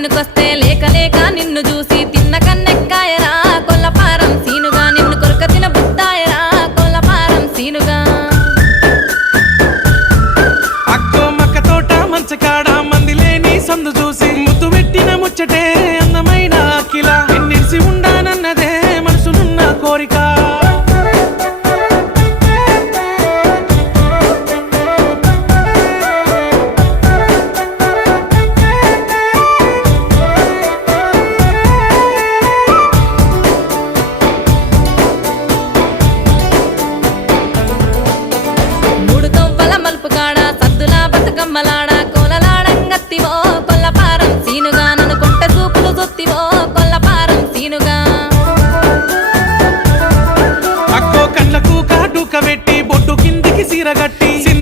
లైనుకొస్తే లేక లేక నిన్ను చూసి తిన్న కన్నెక్కాయరా కొల్లపారం సీనుగా నిన్ను కొరక తిన బుద్దాయరా కొల్లపారం సీనుగా అక్కో మక్క తోట మంచకాడ మంది లేని సందు చూసి ముద్దు పెట్టిన ముచ్చటే అందమైన అఖిల ఎన్నిసి ఉండానన్నదే మనసునున్న కోరిక మూడు తొవ్వల మలుపు కాడ సద్దులా బతుకమ్మలాడ